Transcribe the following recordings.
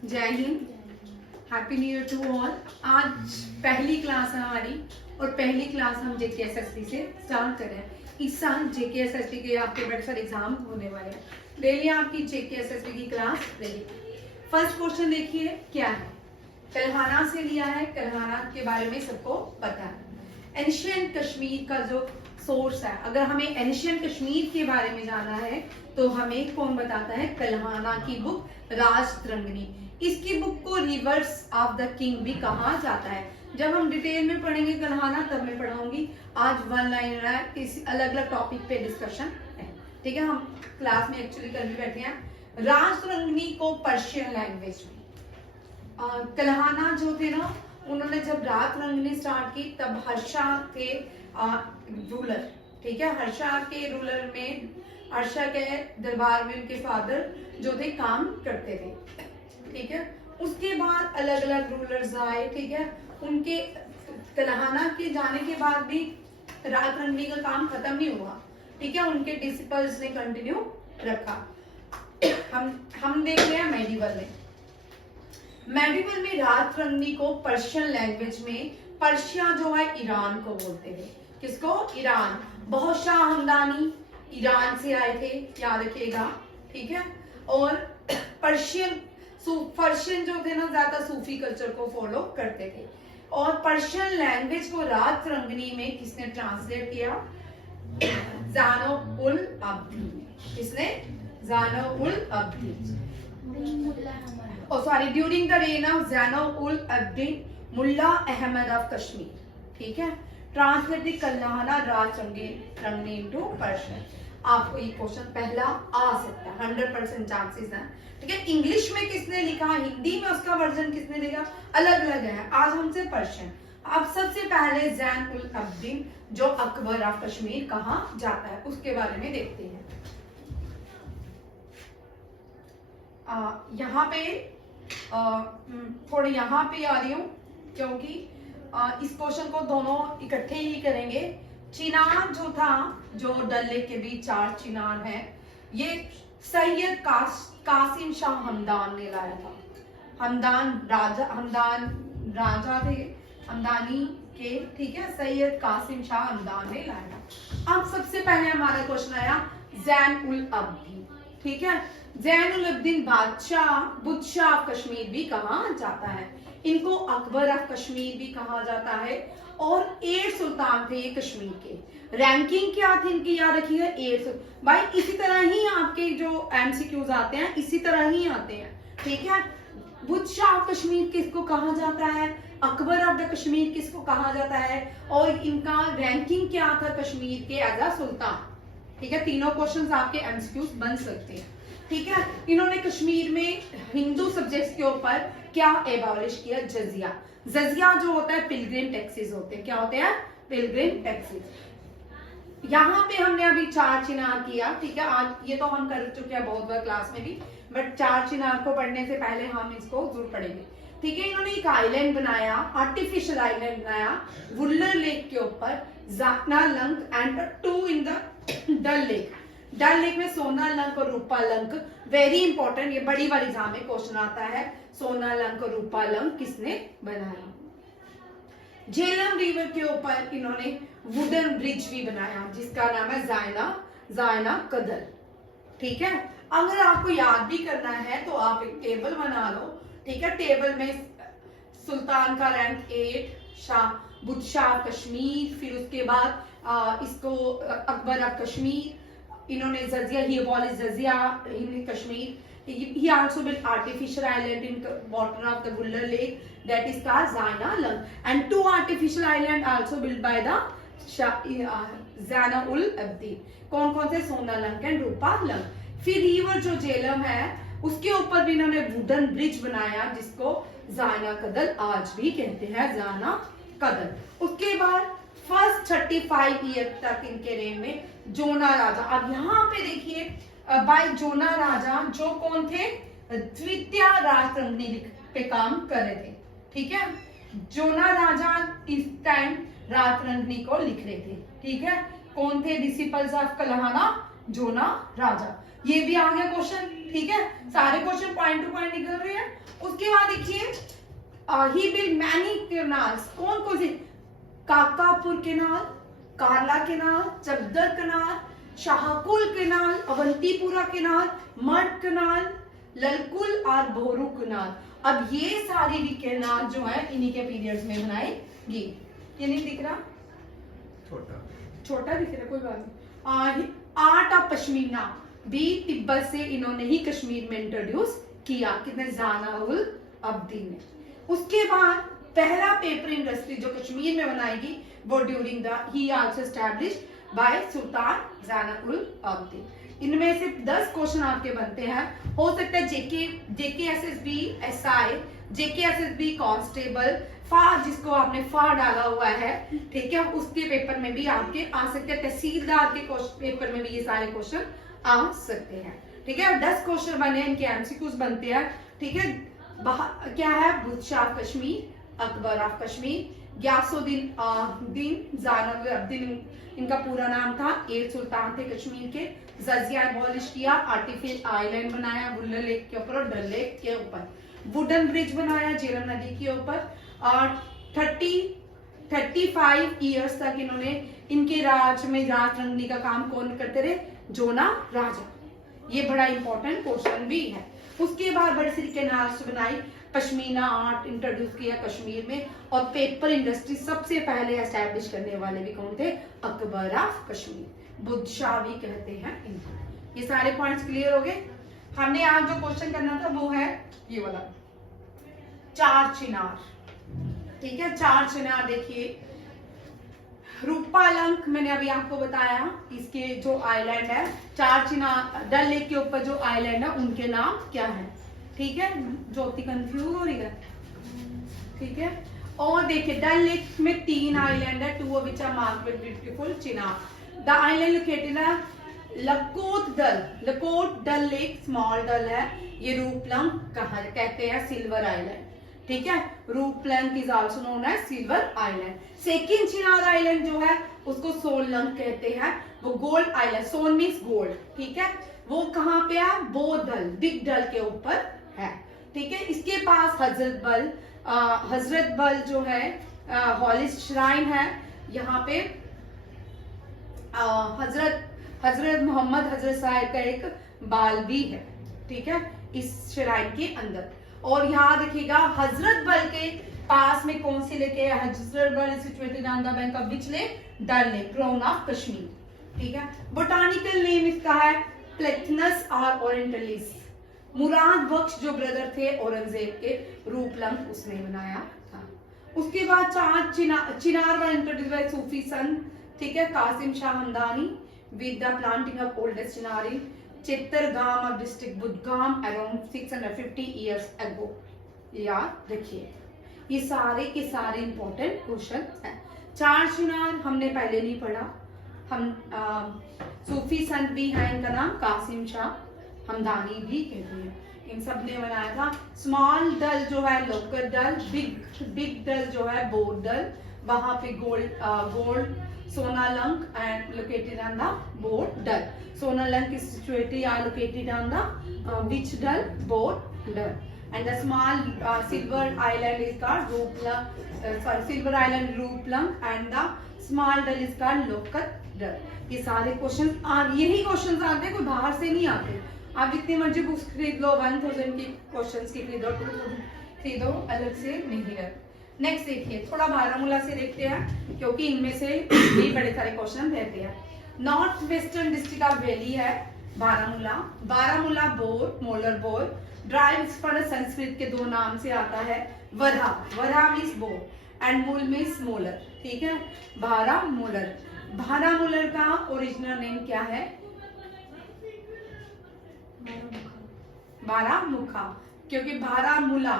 जय Hind, happy new year to all. आज पहली क्लास है हमारी और पहली क्लास हम जेकेएसएसटी से स्टार्ट कर रहे हैं। इस साल जेकेएसएसटी के आपके बड़े सारे एग्जाम होने वाले हैं। डेली आपकी जेकेएसएसटी की क्लास रहेगी। फर्स्ट क्वेश्चन देखिए क्या है, कलहाना से लिया है। कलहाना के बारे में सबको पता है। एंशियंट कश्मीर का जो सोर्स है, अगर हमें एंशियंट कश्मीर के बारे में जाना है तो हमें कौन बताता है? कलहाना की बुक राजतरंगिणी। इसकी बुक को रिवर्स ऑफ द किंग भी कहा जाता है। जब हम डिटेल में पढ़ेंगे कलहाना तब मैं पढ़ाऊंगी। आज वन लाइन है, इस अलग अलग टॉपिक पे डिस्कशन है, ठीक है। हम क्लास में एक्चुअली कल भी बैठे हैं। राजतरंगिणी को पर्शियन लैंग्वेज में कलहाना जो थे ना, उन्होंने जब राजतरंगिणी स्टार्ट की तब हर्षा के रूलर, ठीक है, हर्षा के रूलर में, हर्षा के दरबार में उनके फादर जो थे काम करते थे, ठीक है। उसके बाद अलग अलग रूलर्स आए, ठीक है। उनके कलहाना के जाने के बाद भी राजतरंगिणी का काम खत्म नहीं हुआ, ठीक है। उनके डिसिपल्स ने कंटिन्यू रखा। हम देख रहे हैं मेडिवल में राजतरंगिणी को पर्शियन लैंग्वेज में, पर्शिया जो है ईरान को बोलते थे। किसको? ईरान। बहुत शाह हमदानी ईरान से आए थे, याद रखिएगा, ठीक है। और पर्शियन जो थे ना, ज्यादा सूफी कल्चर को फॉलो करते थे। और पर्शियन लैंग्वेज को राजतरंगिणी में किसने ट्रांसलेट किया? ज़ैनुल अब्दीन। किसने? Zainul Abidin. During the reign of Zainul Abidin Mulla Ahmad of Kashmir, ठीक है। Translated Kalhana Rajatarangini into Persian. आपको ये क्वेश्चन पहला आ सकता है, 100% चांसेस हैं, ठीक है। इंग्लिश में किसने लिखा, हिंदी में उसका वर्जन किसने लिखा, अलग अलग है। आज हमसे पर्शियन। अब सबसे पहले ज़ैनुल अब्दीन जो अकबर ऑफ कश्मीर कहा जाता है उसके बारे में देखते हैं। यहाँ पे थोड़ी यहाँ पे आ रही हूँ क्योंकि इस क्वेश्चन को दोनों इकट्ठे ही करेंगे। चिनार जो था, जो डल लेक के बीच 4 चिनार है, ये सैयद कासिम शाह हमदान ने लाया था। हमदान राजा थे हमदानी के, ठीक है। सैयद कासिम शाह हमदान ने लाया था। अब सबसे पहले हमारा क्वेश्चन आया ज़ैनुल अब्दीन, ठीक है। ज़ैनुल अब्दीन बुदशाह ऑफ कश्मीर भी कहा जाता है। इनको अकबर ऑफ कश्मीर भी कहा जाता है। और 8 सुल्तान थे ये कश्मीर के। रैंकिंग क्या थी इनकी, याद रखिएगा, 8। भाई इसी तरह ही आपके जो एमसीक्यूज आते हैं इसी तरह ही आते हैं, ठीक है। बुदशाह ऑफ कश्मीर किसको कहा जाता है? अकबर ऑफ द कश्मीर किसको कहा जाता है? और इनका रैंकिंग क्या था कश्मीर के एज अ सुल्तान, ठीक है। तीनों क्वेश्चंस आपके एमसीक्यूज बन सकते हैं, ठीक है। इन्होंने कश्मीर में हिंदू सब्जेक्ट्स के ऊपर क्या एबॉलिश किया? जजिया। जजिया जो होता है पिलग्रिम टैक्सेस होते हैं। क्या होते हैं? Pilgrim taxes. यहाँ पे हमने अभी 4 चिनार किया, ठीक है। आज ये तो हम कर चुके हैं बहुत बार क्लास में भी, बट 4 चिनार को पढ़ने से पहले हम इसको जरूर पढ़ेंगे, ठीक है। इन्होंने एक आइलैंड बनाया, आर्टिफिशियल आइलैंड बनाया वुलर लेक के ऊपर, Jakhna Lank and 2 in the Dal lake. Dal lake में सोना लंक और रूपा लंक, वेरी इंपॉर्टेंट, ये बड़ी बार एग्जाम में क्वेश्चन आता है। सोना लंक और रूपा लंक किसने बनाया? झेलम रिवर के ऊपर इन्होंने वुडन ब्रिज भी बनाया जिसका नाम है जायना कदर, ठीक है। अगर आपको याद भी करना है तो आप एक टेबल बना लो, ठीक है। टेबल में सुल्तान का रैंक 8, बुदशाह कश्मीर, फिर उसके बाद इसको अकबर ऑफ कश्मीर, इन्होंने जजिया, ही abolished जजिया in Kashmir. He also built artificial island in water of the Buller Lake that is called Zaina Lung, and 2 artificial island also built by the Zainul Abdeen. कौन कौन से? सोना लंक एंड रूपा लंक। फिर रिवर जो झेलम है उसके ऊपर भी इन्होंने वुडन ब्रिज बनाया जिसको जायना कदल आज भी कहते हैं, जाना कदल। उसके बाद फर्स्ट 35 ईयर तक इनके रेन में जोना राजा। अब यहाँ पे देखिए बाय जोना राजा जो कौन थे? द्वितीय राजतरंगिणी पे काम कर रहे थे, ठीक है। जोना राजा इस टाइम राजतरंगिणी को लिख रहे थे, ठीक है। कौन थे? डिसिपल्स ऑफ कलहाना, जोना राजा। ये भी आ गया क्वेश्चन, ठीक है। सारे क्वेश्चन पॉइंट टू पॉइंट निकल रहे हैं। उसके उसके बाद देखिए ही बिल्ड मैनी कैनाल्स, कौन कौन से, Kakapur canal, Karla canal, Chabdar canal, Shahkul canal, Awantipura canal, mud canal, Lalkul और बोरू कैनाल। अब ये सारी भी कैनाल जो है इन्हीं के पीरियड्स में बनाएगी। ये नहीं दिख रहा, छोटा दिख रहा, कोई बात नहीं। आर्ट ऑफ पश्मीना भी तिब्बत से इन्होंने ही कश्मीर में इंट्रोड्यूस किया, कितने, ज़ाना उल अब्दीन ने। उसके बाद पहला पेपर इंडस्ट्री जो कश्मीर में बनाएगी वो during the he also established by Sultan Zaina ul Abidin. इनमें से 10 क्वेश्चन आपके बनते हैं, हो सकता है जेकेएसएसबी एसआई, जेकेएसएसबी कांस्टेबल, फार जिसको आपने फार डाला हुआ है, ठीक है, उसके पेपर में भी आपके आ सकते हैं, तहसीलदार के पेपर में भी ये सारे क्वेश्चन आ सकते हैं, ठीक है। 10 क्वेश्चन बने, इनके एमसीक्यूज बनते हैं, ठीक है। क्या है, बुदशाह ऑफ कश्मीर, अकबर ऑफ कश्मीर, गयासुद्दीन ज़ाना अब्दीन इनका पूरा नाम था, 8 सुल्तान थे कश्मीर के। जजिया एबॉलिश किया, आर्टिफिशियल आइलैंड बनाया वुलर लेक के ऊपर और डल लेक के ऊपर, वुडन ब्रिज बनाया झेलम नदी के ऊपर, और 35 ईयर्स तक इन्होंने, इनके राज में राज रंगनी का काम कौन करते रहे, जोना राजा। ये बड़ा इंपॉर्टेंट क्वेश्चन भी है। उसके बाद बड़ी सी कैनाल्स बनाई, पश्मीना आर्ट इंट्रोड्यूस किया कश्मीर में, और पेपर इंडस्ट्री सबसे पहले एस्टैब्लिश करने वाले भी कौन थे, अकबर ऑफ कश्मीर, बुदशाह भी कहते हैं इनको। ये सारे पॉइंट्स क्लियर हो गए। हमने आज जो क्वेश्चन करना था वो है ये वाला, चार चिनार, ठीक है। चार चिनार देखिए, रूपालंक मैंने अभी आपको बताया, इसके जो आइलैंड है, चार चिनार डल लेक के ऊपर जो आइलैंड है उनके नाम क्या है, ठीक है। ज्योति कंफ्यूज हो रही है, ठीक है। और देखिए डल लेक में 3 आइलैंड है, 2 of which are marked with beautiful chinar. The island located है लकोट डल लेक स्मॉल डल है, ये रूपलंग कहा कहते हैं सिल्वर आइलैंड, ठीक है। Ruplank is also known as silver island. Second Chinar island जो है उसको सोलंग कहते हैं, वो gold island, Son means gold, ठीक है। वो कहाँ पे है, बोदल बिग डल के ऊपर है, ठीक है। इसके पास हजरत बल जो है हॉलिस्ट श्राइन है, यहाँ पे हजरत मोहम्मद हजरत साहिब का एक बाल भी है, ठीक है, इस श्राइन के अंदर। और यहाँ देखिएगा हजरत बल के पास में कौन सी लेक है, Hazratbal is situated on the bank of which lake, Dal lake, crown of Kashmir, ठीक है। बोटानिकल नेम इसका है प्लेथनस और ओरिएंटलिस। मुराद बख्श जो ब्रदर थे औरंगजेब के, रूपलंग उसने बनाया था। उसके बाद चार चिनार वर इंट्रोड्यूस्ड बाय सूफी संत, ठीक है, Qasim Shah Hamdani with the planting of oldest chinar in Chittargam of district Budgam around 650 years ago. याद रखिए, ये सारे के सारे इंपॉर्टेंट क्वेश्चन हैं। चार चिनार हमने पहले नहीं पढ़ा, हम सूफी संत भी है, इनका नाम कासिम शाह हमदानी भी कहते हैं, इन सब ने बनाया था। स्मॉल डल जो है लोकर डल, बिग डल जो है बोर डल, वहां पे gold Sonalank and located on the Bor Dal. Sonalank is situated are located on the which dal, boat dal, and the small silver island is called silver island Ruplang, and the small dal is called Lokat dal। ये सारे question यही question आते हैं, कोई बाहर से नहीं आते। आप जितनी मर्जी बुक्स खरीद लो, 1000 की क्वेश्चंस की खरीदो, 2000 खरीदो, अलग से नहीं है। नेक्स्ट देखिए, थोड़ा बारामूला से देखते हैं क्योंकि इनमें से भी बड़े सारे क्वेश्चन रहते हैं। North western district of valley है Baramulla boar, molar boar, derives पर संस्कृत के 2 नाम से आता है, Vara means boar and Mool means molar, ठीक है। बारामूलर का ओरिजिनल नेम क्या है, बारामुखा, क्योंकि बारामूला,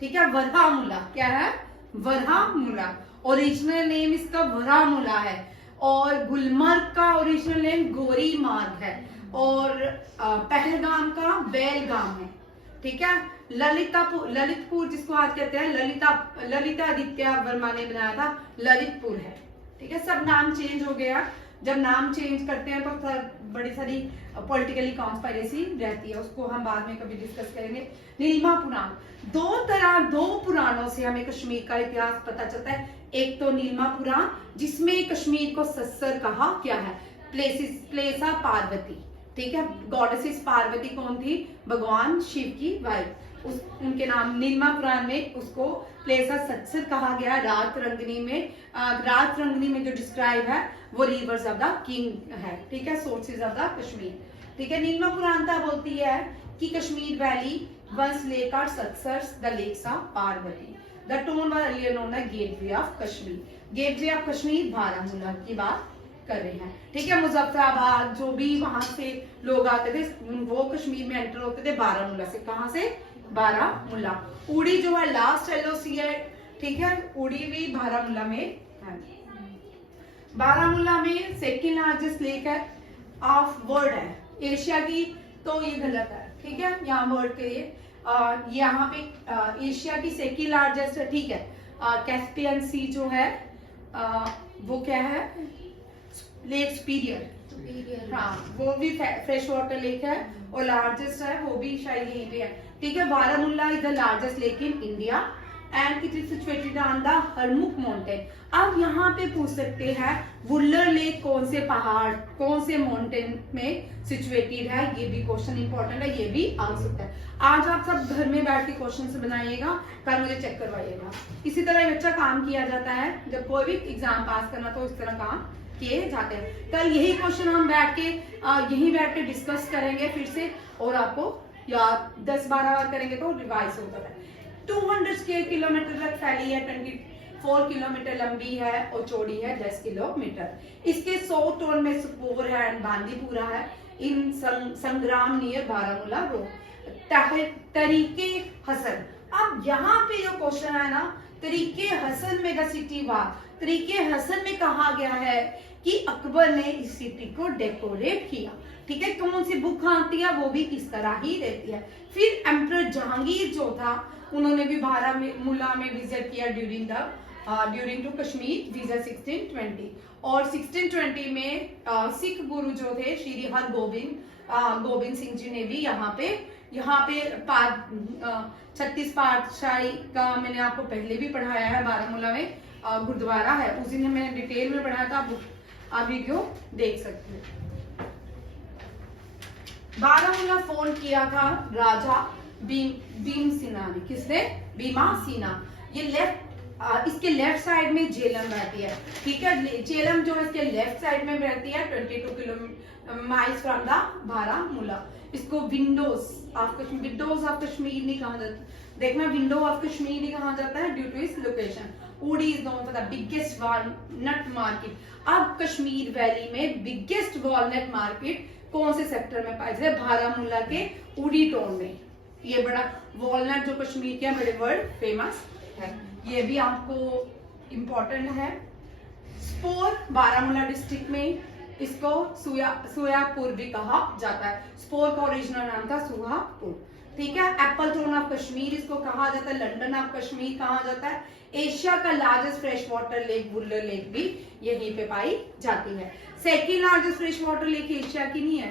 ठीक है, वरामूला क्या है, वरामूला, ओरिजिनल नेम इसका वरामूला है। और गुलमर्ग का ओरिजिनल नेम गोरी मार्ग है, और पहलगाम का बेलगाम है, ठीक है। ललितपुर जिसको आज कहते हैं ललितादित्य वर्मा ने बनाया था, ललितपुर है, ठीक है। सब नाम चेंज हो गया, जब नाम चेंज करते हैं तो बड़ी सारी पॉलिटिकली कॉन्स्पायरेसी रहती है, उसको हम बाद में कभी डिस्कस करेंगे। नीलिमा पुराण, दो पुराणों से हमें कश्मीर का इतिहास पता चलता है। एक तो नीलमा पुराण, जिसमें कश्मीर को सस्सर कहा गया है, प्लेस ऑफ पार्वती, ठीक है। गॉडेसेस पार्वती कौन थी? भगवान शिव की वाइफ, उनके नाम नीलमा पुराण में उसको प्लेस ऑफ सत्सर कहा गया। रात रंगनी में जो डिस्क्राइब है वो रिवर्स ऑफ द किंग है, ठीक है, सोर्सेज ऑफ द कश्मीर, ठीक है। नीलमा पुराणता बोलती है कि Kashmir valley once lake are successors the lakes of Parvati. The town was earlier known as Gateway of Kashmir. Gateway of Kashmir Baramulla की बात कर रहे हैं, ठीक है। मुजफ्फराबाद जो भी वहां से लोग आते थे वो कश्मीर में एंटर होते थे बारामूला से। कहां से? बारामूला। उड़ी जो है लास्ट एलओसी है, ठीक है, उड़ी भी बारामूला में है। बारामूला में सेकंड लार्जेस्ट लेक है ऑफ वर्ल्ड है एशिया की, तो ये गलत है, ठीक है। यहाँ वर्ल्ड के यहाँ पे एशिया की सेकंड लार्जेस्ट है, ठीक है। कैस्पियन सी जो है वो क्या है? लेक सुपीरियर, हाँ, वो भी फ्रेश वाटर लेक है और लार्जेस्ट है, वो भी शायद यहीं पे है, ठीक है। Baramulla is the largest lake in India and it is situated on the Harmukh mountain. अब यहाँ पे पूछ सकते हैं वुल्लर लेक कौन से पहाड़, कौन से माउंटेन में सिचुएटेड है, ये भी क्वेश्चन इंपॉर्टेंट है, ये भी आ सकता है। आज आप सब घर में बैठ के क्वेश्चन से बनाइएगा, कल मुझे चेक करवाइएगा। इसी तरह बच्चा काम किया जाता है, जब कोई भी एग्जाम पास करना तो इस तरह काम किए जाते हैं। कल यही क्वेश्चन हम यहीं बैठ के डिस्कस करेंगे फिर से, और आपको याद 10-12 बार करेंगे तो रिवाइज होता है। 200 स्क्वायर किलोमीटर तक फैली है, 24 किलोमीटर लंबी है और चौड़ी है 10 किलोमीटर। इसके 100 टोन में सुपोर है एंड बांदीपुरा है इन संग्राम नियर बारामूला रोड। तरीके हसन, अब यहाँ पे जो क्वेश्चन है ना, तरीके हसन में द सिटी वार, तरीके हसन में कहा गया है कि अकबर ने इस सिटी को डेकोरेट किया, ठीक है। कौन सी बुक आती है वो भी इस तरह ही रहती है। फिर एम्परर जहांगीर जो था उन्होंने भी बारामूला में विजिट किया ड्यूरिंग टू कश्मीर विजिट 1620, और 1620 में सिख गुरु जो थे श्री गोबिंद सिंह जी ने भी यहाँ पे 36 पातशाही का मैंने आपको पहले भी पढ़ाया है, बारामूला में गुरुद्वारा है, उस दिन मैंने डिटेल में पढ़ाया था, आप वीडियो देख सकते हैं। बारामूला फोन किया था राजा भीम सिन्हा ने, किसने? भीमा सिन्हा। ये इसके लेफ्ट साइड में झेलम रहती है, ठीक है। झेलम जो है इसके लेफ्ट साइड में रहती है 22 kilometre miles from the Baramulla. इसको विंडोज ऑफ कश्मीर नहीं कहा जाता, देखना विंडो ऑफ कश्मीर नहीं कहा जाता है ड्यू टू इट्स लोकेशन। उड़ी is known for the biggest walnut market. अब कश्मीर वैली में बिगेस्ट वॉलनट मार्केट कौन से सेक्टर में पाई जाए? बारामूला के उड़ी टाउन में। ये बड़ा वॉलनट जो कश्मीर के बड़े वर्ल्ड फेमस है, ये भी आपको इम्पोर्टेंट है। स्पोर बारामूला डिस्ट्रिक्ट में इसको सुयापुर भी कहा जाता है। स्पोर का ओरिजिनल नाम था सुहापुर, ठीक है। एप्पल टाउन ऑफ कश्मीर इसको कहा जाता है, लंदन ऑफ कश्मीर कहा जाता है। एशिया का largest fresh water lake Wular lake भी यहीं पे पाई जाती है। Second largest fresh water lake Asia की नहीं है,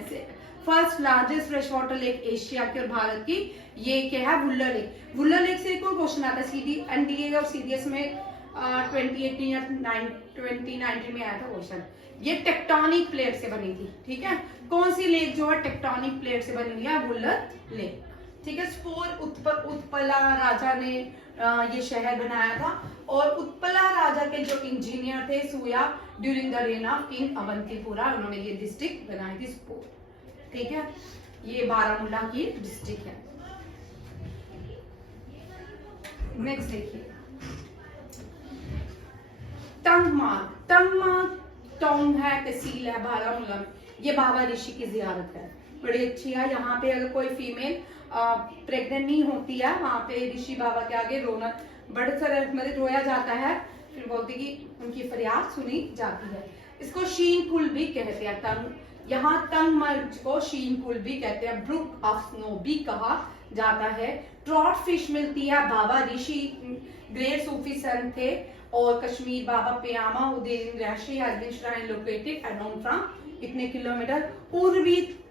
first largest fresh water lake Asia की और भारत की ये क्या है? वुल्लर लेक। वुल्लर लेक से कोई क्वेश्चन आता है एनडीए और सीडीएस में 2018 या 2019 में आया था क्वेश्चन। ये टेक्टोनिक प्लेट से बनी थी, ठीक है। कौन सी लेक जो है टेक्टोनिक प्लेट से बनी है? वुल्लर लेक, ठीक है। स्पोर उत्पला राजा ने ये शहर बनाया था, और उत्पला राजा के जो इंजीनियर थे Suyya during the reign of king Avantipura, उन्होंने ये डिस्ट्रिक्ट बनाई थी स्पोर, ठीक है। ये बारामूला की डिस्ट्रिक्ट है। नेक्स्ट देखिए तंगमार्ग टाउन है, तहसील है बारामूला में। ये बाबा ऋषि की जियारत है, बड़ी अच्छी है। यहाँ पे अगर कोई फीमेल प्रेग्नेंट नहीं होती है, वहाँ पे ऋषि बाबा के आगे रोना बड़े तरह मतलब रोया जाता है, फिर बोलती कि उनकी फरियाद सुनी जाती है। इसको शीन पुल भी कहते हैं। यहाँ तंगमर्ग को शीन पुल भी कहते हैं, ब्रुक ऑफ स्नो भी कहा जाता है। ट्रॉट फिश मिलती है। बाबा ऋषि ग्रेट सूफी संत थे, और Kashmir Baba Payama Udayan Reshi has been shrine located around from इतने किलोमीटर।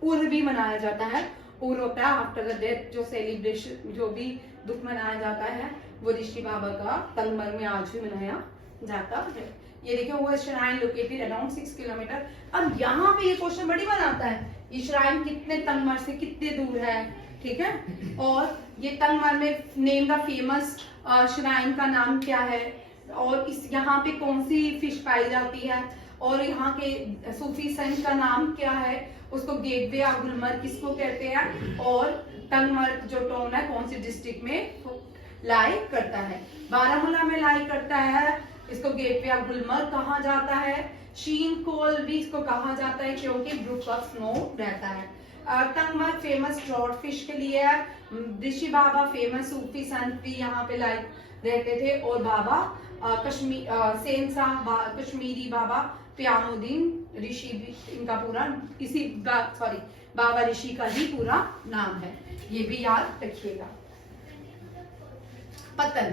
उर्वी मनाया जाता है, और होता है आफ्टर द डेथ जो सेलिब्रेशन, जो भी दुख मनाया जाता है वो ऋषि बाबा का तंगमर में आज भी मनाया जाता है। ये देखिए वो श्राइन लोकेटेड अराउंड 6 किलोमीटर। अब यहाँ पे ये क्वेश्चन बड़ी बार आता है, ये श्राइन कितने तंगमर से कितने दूर है, ठीक है। और ये तंगमर में नेम द फेमस श्राइन का नाम क्या है, और इस यहाँ पे कौन सी फिश पाई जाती है, और यहाँ के सूफी संत का नाम क्या है, उसको गेटवे ऑफ गुलमर्ग किसको कहते हैं, और तंगमर्ग जो टाउन है कौन सी डिस्ट्रिक्ट में लाई करता है। बारामूला में लाई करता है, इसको गेटवे ऑफ गुलमर्ग कहा जाता है। शीन कोल भी इसको कहा जाता है क्योंकि ब्रुक ऑफ स्नो रहता है। तंगमर्ग फेमस ट्रॉट फिश के लिए है। ऋषि बाबा फेमस सूफी संत भी यहाँ पे लाई रहते थे, और बाबा कश्मीरी बाबा प्यामुद्दीन ऋषि भी इनका पूरा बाबा ऋषि का ही पूरा नाम है, ये भी याद रखिएगा। पतन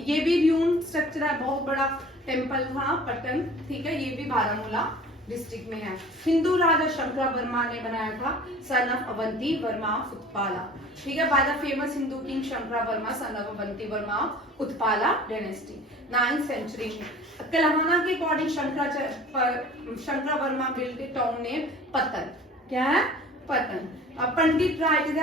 ये भी ड्यून स्ट्रक्चर है, बहुत बड़ा टेम्पल था पतन, ठीक है। ये भी बारामूला डिस्ट्रिक्ट में है। हिंदू राजा शंकरा वर्मा ने बनाया था, सन ऑफ अवंती वर्मा उत्पाला, ठीक है, by the famous Hindu king Shankara Varma son of Avanti Varma Utpala dynasty 9th century में। कलहाना के according Shankara Varma build a town name Patan, क्या है, Patan. Pandit right is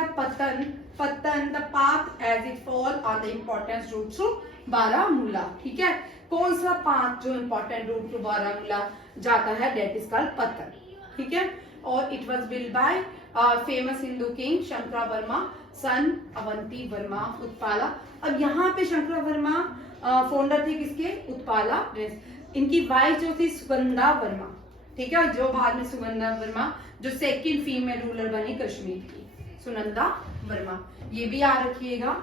Patan the path as it fall on the importance route to Baramulla, ठीक है। कौन सा पाथ जो इम्पोर्टेंट रूट टू बारामूला जाता है, दैट इज कॉल्ड पतन, ठीक है। और it was build by famous Hindu king Shankara Varma son Avanti Varma Utpala. अब यहाँ पे शंकरा वर्मा फाउंडर थे किसके, उत्पाला। इनकी वाइफ जो थी सुगंधा वर्मा, ठीक है, जो बाद में सुगंधा वर्मा जो सेकंड फीमेल रूलर बनी कश्मीर की, सुनंदा वर्मा, ये भी याद रखिएगा।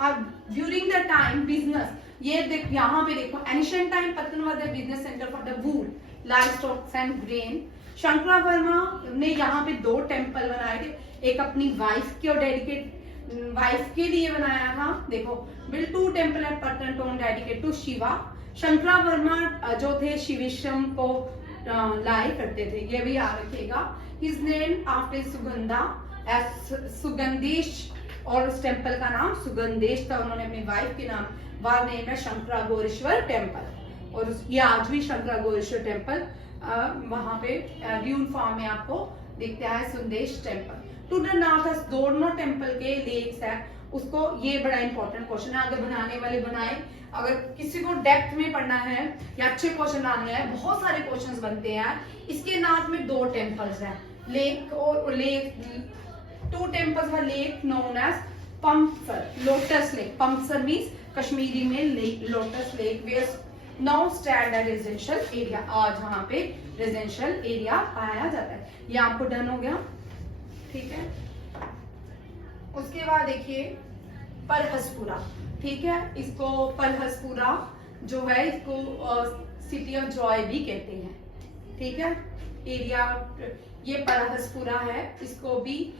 अब ड्यूरिंग द टाइम बिजनेस, ये यहाँ पे देखो एंशिएंट टाइम पतन was the business centre for the wool, livestock and grain. Shankara Verma ने यहाँ पे 2 टेम्पल बनाए थे, एक अपनी वाइफ के और डेडिकेट वाइफ के लिए बनाया था, देखो build 2 temple at Patan town dedicate to Shiva. Shankara Varma जो थे शिवेश्वरम को लाई करते थे, ये भी याद रखिएगा। His name after Sugandha as Sugandhesh, और उस टेम्पल का नाम सुगंधेश था, उन्होंने अपनी वाइफ के नाम वार नेम है शंकरा गौरेश्वर टेम्पल, और ये आज भी शंकरा गौरेश्वर टेम्पल वहां पे ड्यून फॉर्म में आपको दिखता है, सुंदेश टेम्पल। टू द नॉर्थ दोनों टेम्पल के लेक्स है, उसको, ये बड़ा इंपॉर्टेंट क्वेश्चन है, अगर बनाने वाले बनाए, अगर किसी को डेप्थ में पढ़ना है या अच्छे क्वेश्चन आने हैं, बहुत सारे क्वेश्चंस बनते हैं। इसके नॉर्थ में 2 टेम्पल्स हैं, लेक और लेक, 2 टेम्पल्स है, lake known as Pampsar, lotus lake, Pampsar means Kashmiri में lotus lake, where now stand residential area, आज यहाँ पे रेजिडेंशियल एरिया पाया जाता है। ये आपको डन हो गया, ठीक है। उसके बाद देखिए परहसपुरा, ठीक है, इसको परहसपुरा जो है इसको सिटी ऑफ जॉय भी कहते हैं, ठीक है। एरिया ये परहसपुरा है, इसको भी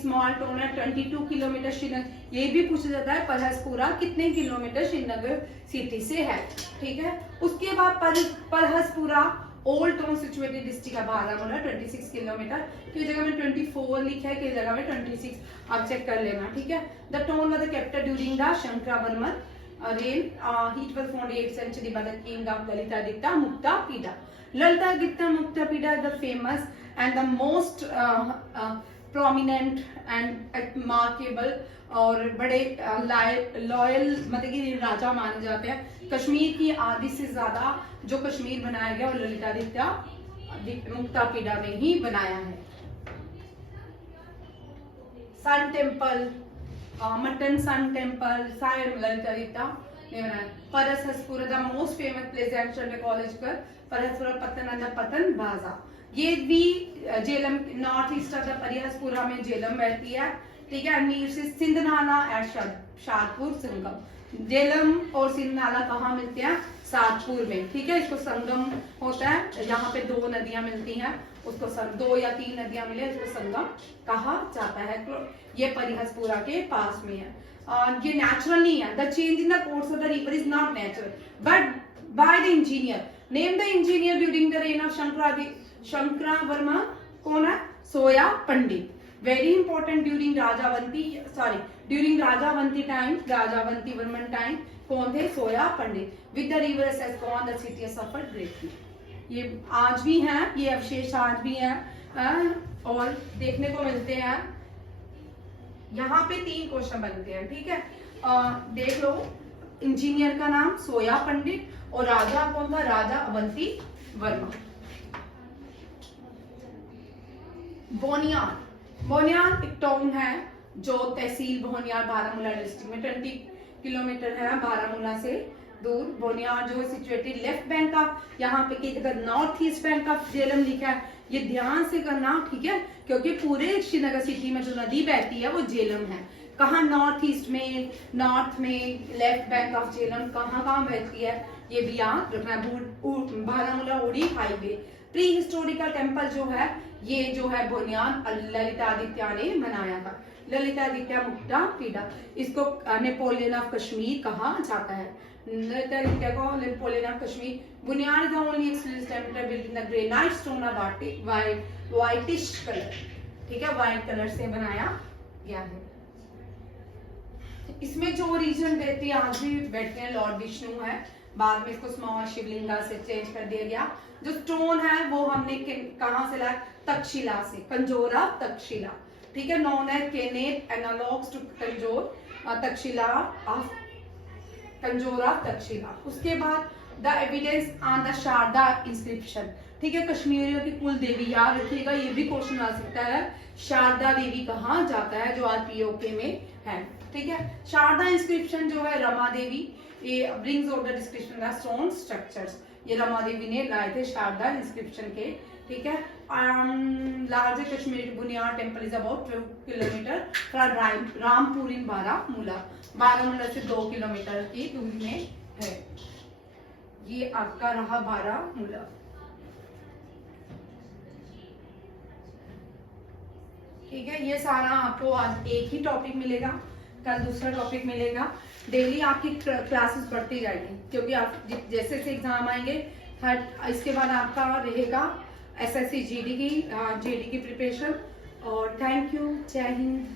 स्मॉल टाउन है, 22 किलोमीटर श्रीनगर, ये भी पूछा जाता है परहसपुरा कितने किलोमीटर श्रीनगर सिटी से है, ठीक है। उसके बाद Parihaspora old town situated district Baramulla 26 kilometre, किस जगह में 24 लिखा है, किस जगह में 26, आप चेक कर लेना, ठीक है। The town was the capital during the Shankaravarman reign. It was founded 8th century by the king of Lalitada Muktapida. Lalitada Muktapida is the famous and the most prominent and remarkable और बड़े loyal मतलब कि राजा माने जाते हैं। कश्मीर की आधी से ज्यादा जो कश्मीर बनाया गया और ललितादित्य मुक्तापिदा ने ही बनाया है। Sun temple, Mattan sun temple, सायर ललितादित्य ने बनाया। Parihaspora the most famous place and college कर परहसपुरा पतन पतन बाजा, ये भी Jhelum north east of the Parihaspora में जेलम बैठती है, ठीक है। नीर से सिंध नाला एट शादपुर संगम, जेलम और सिंध नाला कहाँ मिलते हैं, सातपुर में, ठीक है। इसको संगम होता है, यहाँ पे 2 नदियां मिलती हैं, उसको 2 या 3 नदियां मिले, इसको संगम कहा जाता है। तो ये परहसपुरा के पास में है। ये नेचुरल नहीं है, the change in the course of the river is not natural but by the engineer. Name the engineer during the reign of Shankaravarma, कौन है, Suyya Pandit, very important during Rajavanti time, Rajavanti Varman time कौन थे? Suyya Pandit. With the river has gone the city has suffered greatly. ये आज भी हैं, ये अवशेष आज भी हैं और देखने को मिलते हैं। यहाँ पे 3 क्वेश्चन बनते हैं, ठीक है। देख लो, इंजीनियर का नाम सोया पंडित और राजा कौन था? राजा अवंती वर्मा। बोनियार, बोनियार एक टाउन है जो तहसील बोनियार बारामूला डिस्ट्रिक्ट में 20 किलोमीटर है बारामूला से दूर। बोनियार जो है सिचुएटेड लेफ्ट बैंक ऑफ, यहाँ पे की जगह north east bank of Jhelum लिखा है, ये ध्यान से करना, ठीक है, क्योंकि पूरे श्रीनगर सिटी में जो नदी बहती है वो झेलम है। कहाँ? नॉर्थ ईस्ट में, नॉर्थ में लेफ्ट बैंक ऑफ झेलम कहाँ बहती है ये भी याद रखना। बारामूला उड़ी हाईवे। प्री हिस्टोरिकल टेम्पल जो है ये जो है बुनियाद ललितादित्य ने बनाया था। ललितादित्य मुक्ता पीड़ा, इसको नेपोलियन ऑफ कश्मीर कहा जाता है। ललितादित्य को Napoleon of Kashmir. Buniyar is the only exclusive temple built in the granite stone of whitish colour, ठीक है, व्हाइट कलर से बनाया गया है। इसमें जो ओरिजिन व्यक्ति आज भी बैठते हैं लॉर्ड विष्णु है, बाद में इसको स्मॉल शिवलिंगा से चेंज कर दिया गया। जो स्टोन है वो हमने कहां से लाया? तक्षशिला से, कंजोरा तक्षशिला, ठीक है, नोन एज केनेट analogues to Kanjor Takshashila of Kanjora Takshashila. उसके बाद the evidence on the Sharada inscription, ठीक है, कश्मीरियों की कुल देवी याद रखिएगा, ये भी क्वेश्चन आ सकता है। शारदा देवी कहाँ जाता है? जो आज पीओके में है, ठीक है। शारदा इंस्क्रिप्शन जो है रमा देवी, ये brings out the description of stone structures, ये रमा देवी ने लाए थे शारदा इंस्क्रिप्शन के, ठीक है। Largest Kashmiri Buniyar temple is about 12 kilometre from Rampur in Baramulla, Baramulla से 2 किलोमीटर की दूरी में है। ये आपका रहा बारामूला। ठीक है, ये सारा आपको आज एक ही टॉपिक मिलेगा, कल दूसरा टॉपिक मिलेगा। डेली आपकी क्लासेस बढ़ती जाएगी, क्योंकि आप जैसे जैसे एग्जाम आएंगे इसके बाद आपका रहेगा एसएससी जीडी की प्रिपरेशन। और थैंक यू, जय हिंद।